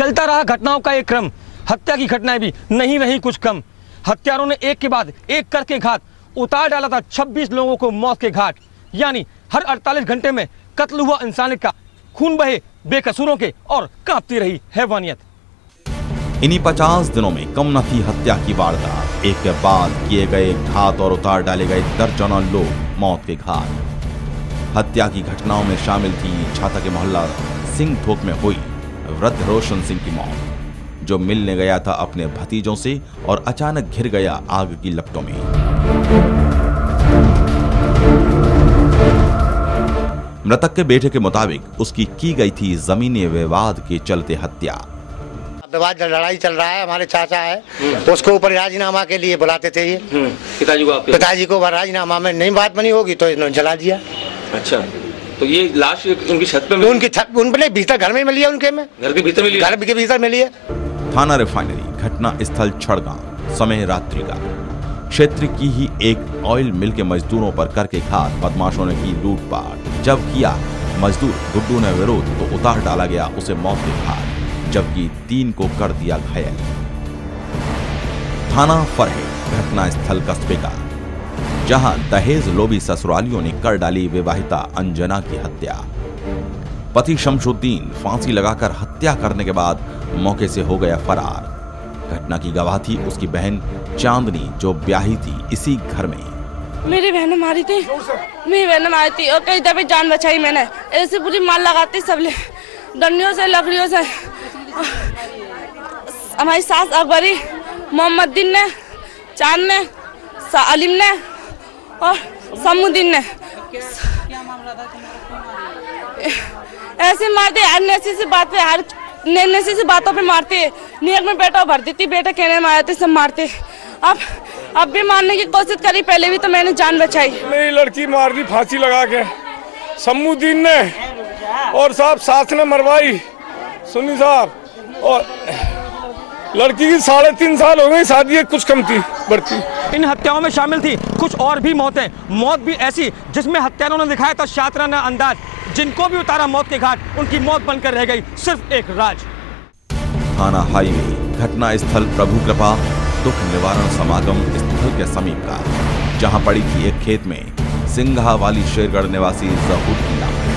चलता रहा घटनाओं का एक क्रम, हत्या की घटनाएं भी नहीं रही कुछ कम। हत्यारों ने एक के बाद एक करके घात उतार डाला था 26 लोगों को मौत के घाट। यानी हर 48 घंटे में कत्ल हुआ इंसानियत का, खून बहे बेकसूरों के और कांपती रही हैवानियत। इन्हीं 50 दिनों में कम न थी हत्या की वारदात, एक के बाद किए गए घात और उतार डाले गए दर्जनों लोग मौत के घाट। हत्या की घटनाओं में शामिल थी छाता के मोहल्ला सिंह थोक में हुई वृद्ध रोशन सिंह की मौत, जो मिलने गया था अपने भतीजों से और अचानक घिर गया आग की लपटों में। मृतक के बेटे के मुताबिक उसकी की गई थी जमीनी विवाद के चलते हत्या। विवाद लड़ाई चल रहा है, हमारे चाचा है तो उसको ऊपर राजीनामा के लिए बुलाते थे। ये पिताजी को राजीनामा में नहीं बात बनी होगी तो इन्होंने जला दिया। अच्छा, तो ये लाश उनकी छत पे उनकी छत उनके भीतर घर में मिली है, उनके में घर के भीतर मिली है। घर के भीतर मिली है। थाना रिफाइनरी, घटना स्थल छड़गांव, समय रात्रि का। क्षेत्र की ही एक ऑयल मिल के मजदूरों पर करके घात बदमाशों ने की लूटपाट। जब किया मजदूर गुड्डू ने विरोध तो उतार डाला गया उसे मौत के घाट, जबकि 3 को कर दिया घायल। थाना फरहेड, घटना स्थल कस्बे का, जहां दहेज लोभी ससुरालियों ने कर डाली विवाहिता अंजना की हत्या। पति शमशुद्दीन फांसी लगाकर हत्या करने के बाद मौके से हो गया फरार। घटना की गवाह थी उसकी बहन चांदनी, जो ब्याही थी इसी घर में। मेरी बहन मारी थी, मेरी बहन मारी थी और कई दफे जान बचाई मैंने। ऐसे पूरी मार लगाती सब ले, डंडियों से लकड़ियों से। हमारी सास अकबरी, मोहम्मदीन ने, चांद ने, अलीम ने और समुद्दीन ने ऐसे मारते, हर नैसी सी बात पे, हर नैसी सी बातों पे मारते। नेक में बेटा भर देती, बेटा कहने में आया थे सब मारते। अब भी मारने की कोशिश करी, पहले भी तो मैंने जान बचाई। मेरी लड़की मार दी फांसी लगा के, समुद्दीन ने और साहब सास ने मरवाई, सुनी साहब। और लड़की की 3.5 साल हो गई शादी, कुछ कम थी बढ़ती। इन हत्याओं में शामिल थी कुछ और भी मौतें, मौत भी ऐसी जिसमें हत्यारों ने दिखाया था शातिराना अंदाज। जिनको भी उतारा मौत के घाट, उनकी मौत बनकर रह गई सिर्फ एक राज। थाना हाईवे, घटना स्थल प्रभु कृपा दुख निवारण समागम स्थल के समीप का, जहां पड़ी थी एक खेत में सिंघा वाली शेरगढ़ निवासी जहूर की लाश।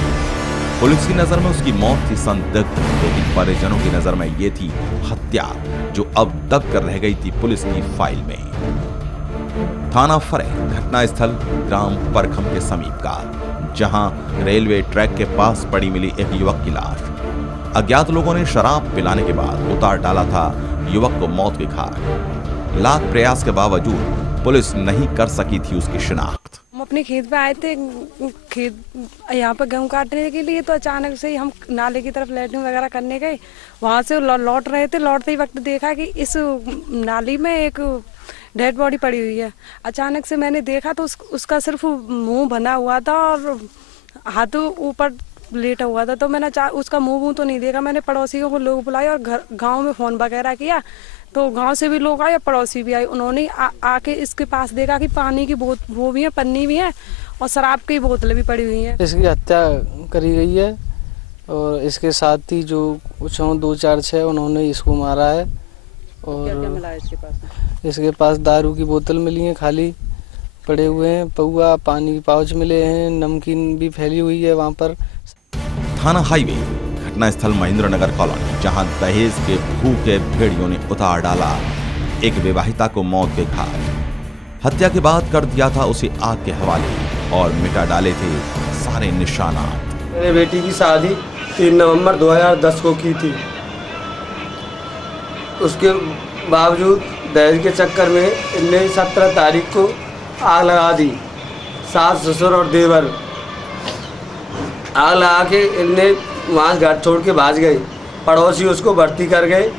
पुलिस की नजर में उसकी मौत थी संदिग्ध, लेकिन परिजनों की नजर में ये थी हत्या, जो अब दब कर रह गई थी पुलिस की फाइल में। थाना फरहेड, घटना स्थल ग्राम परखम के समीप का, जहां रेलवे ट्रैक के पास पड़ी मिली एक युवक की लाश। अज्ञात लोगों ने शराब पिलाने के बाद उतार डाला था युवक को मौत के घाट। लाख प्रयास के बावजूद पुलिस नहीं कर सकी थी उसकी शिनाख्त। हम अपने खेत पे आए थे, खेत यहाँ पे गेहूँ काटने के लिए, तो अचानक से ही हम नाले की तरफ लैट्रिन वगैरह करने गए। वहाँ से लौट रहे थे, लौटते ही वक्त देखा कि इस नाली में एक डेड बॉडी पड़ी हुई है। अचानक से मैंने देखा तो उसका सिर्फ मुंह बना हुआ था और हाथ ऊपर लेटा हुआ था। तो मैंने उसका मुंह तो नहीं देखा। मैंने पड़ोसियों को लोग बुलाए और गांव में फ़ोन वगैरह किया, तो गांव से भी लोग आए, पड़ोसी भी आए। उन्होंने आके इसके पास देखा कि पानी की वो भी है, पन्नी भी है और शराब की बोतलें भी पड़ी हुई हैं। इसकी हत्या करी गई है और इसके साथ ही जो कुछ 2-4 उन्होंने इसको मारा है। और क्या मिला है इसके पास? इसके पास दारू की बोतल मिली है, खाली पड़े हुए हैं, पौआ, पानी के पाउच मिले हैं, नमकीन भी फैली हुई है वहाँ पर। थाना हाईवे, घटना स्थल महेंद्रनगर कॉलोनी, जहां दहेज के भूखे भेड़ियों ने उतार डाला एक विवाहिता को मौत के घाट। हत्या के बाद कर दिया था उसे आग के हवाले और मिटा डाले थे सारे निशानात। मेरे बेटी की शादी 3 नवंबर 2010 को की थी। उसके बावजूद दहेज के चक्कर में इनने 17 तारीख को आग लगा दी। सास, ससुर और देवर आग लगा के इनने वहाँ घर छोड़ के भाग गए। पड़ोसी उसको भर्ती कर गए।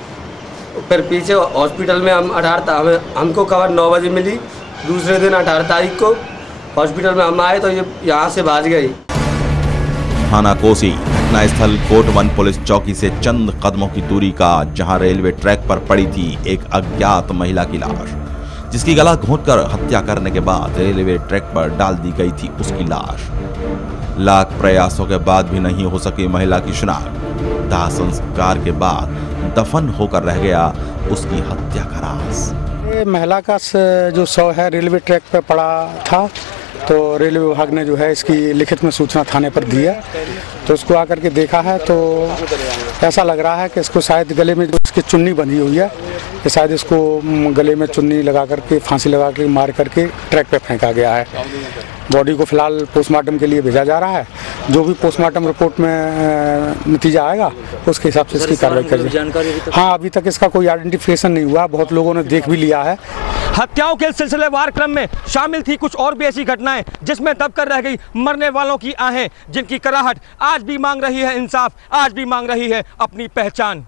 फिर पीछे हॉस्पिटल में हमको खबर 9 बजे मिली। दूसरे दिन 18 तारीख को हॉस्पिटल में हम आए तो ये यहाँ से भाग गए। थाना कोसी, घटना स्थल कोटवन पुलिस चौकी से चंद कदमों की दूरी का, जहां रेलवे ट्रैक पर पड़ी थी एक अज्ञात महिला की लाश, जिसकी गला घोंटकर हत्या करने के बाद रेलवे ट्रैक पर डाल दी गई थी उसकी लाश। लाख प्रयासों के बाद भी नहीं हो सकी महिला की शिनाख्त। दाह संस्कार के बाद दफन होकर रह गया उसकी हत्या का राज। ये महिला का जो शव है रेलवे ट्रैक पर पड़ा था, तो रेलवे विभाग ने जो है इसकी लिखित में सूचना थाने पर दी है। तो उसको आकर के देखा है तो ऐसा लग रहा है कि इसको शायद गले में जो इसकी चुन्नी बंधी हुई है, कि शायद इसको गले में चुन्नी लगा करके फांसी लगा के मार करके ट्रैक पे फेंका गया है। बॉडी को फिलहाल पोस्टमार्टम के लिए भेजा जा रहा है। जो भी पोस्टमार्टम रिपोर्ट में नतीजा आएगा उसके हिसाब से इसकी कार्रवाई करेंगे। हाँ, अभी तक इसका कोई आइडेंटिफिकेशन नहीं हुआ, बहुत लोगों ने देख भी लिया है। हत्याओं के सिलसिलेवार क्रम में शामिल थी कुछ और भी ऐसी घटनाएं जिसमें दबकर रह गई मरने वालों की आहें, जिनकी कराहट आज भी मांग रही है इंसाफ, आज भी मांग रही है अपनी पहचान।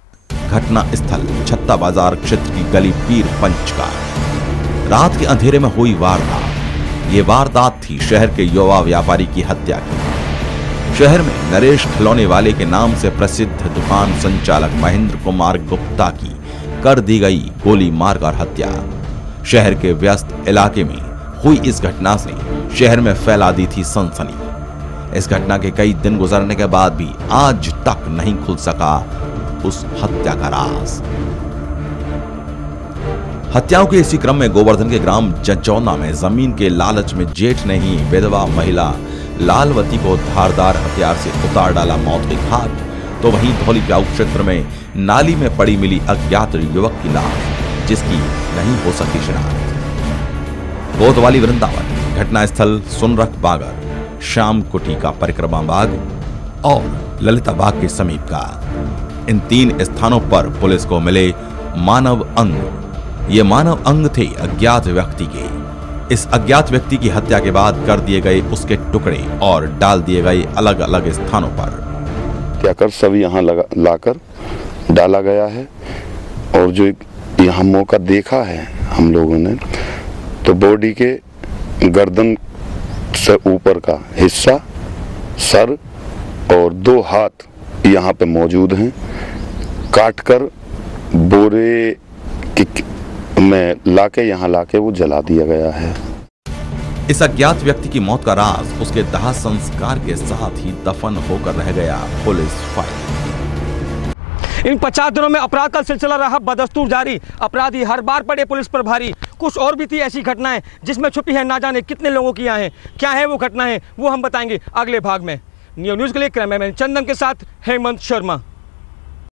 घटना स्थल छत्ता बाजार क्षेत्र की गली पीर पंच का रात के अंधेरे में हुई वारदात। ये वारदात थी शहर के युवा व्यापारी की हत्या की। शहर में नरेश खिलौने वाले के नाम से प्रसिद्ध दुकान संचालक महेंद्र कुमार गुप्ता की कर दी गई गोली मारकर हत्या। शहर के व्यस्त इलाके में हुई इस घटना से शहर में फैला दी थी सनसनी। इस घटना के कई दिन गुजरने के बाद भी आज तक नहीं खुल सका उस हत्या का राज। हत्याओं के इसी क्रम में गोवर्धन के ग्राम जचौना में जमीन के लालच में जेठ ने ही विधवा महिला लालवती को धारदार हथियार से उतार डाला मौत के घाट। तो वहीं धौली प्याऊ क्षेत्र में नाली में पड़ी मिली अज्ञात युवक की लाश, जिसकी नहीं हो सकी शिनाख्त। कोतवाली वृंदावन घटना स्थल सुनरख बागर, श्याम कुटी का परिक्रमा बाग और ललिता बाग के समीप का। इन 3 स्थानों पर पुलिस को मिले मानव अंग। ये मानव अंग थे अज्ञात व्यक्ति के। इस अज्ञात व्यक्ति की हत्या के बाद कर दिए गए उसके टुकड़े और डाल दिए गए अलग अलग स्थानों पर। क्या कर सब यहाँ लाकर डाला गया है। और जो यहाँ मौका देखा है हम लोगों ने, तो बॉडी के गर्दन से ऊपर का हिस्सा, सर और 2 हाथ यहाँ पे मौजूद हैं। काटकर बोरे में लाके यहाँ लाके वो जला दिया गया है। इस अज्ञात व्यक्ति की मौत का राज उसके दाह संस्कार के साथ ही दफन होकर रह गया पुलिस फाइल। इन 50 दिनों में अपराध का सिलसिला रहा बदस्तूर जारी। अपराधी हर बार पड़े पुलिस पर भारी। कुछ और भी थी ऐसी घटनाएं जिसमें छुपी है ना जाने कितने लोगों की आहें। क्या है वो घटनाएं, वो हम बताएंगे अगले भाग में। न्यूज़ के लिए कैमरामैन चंदन के साथ हेमंत शर्मा।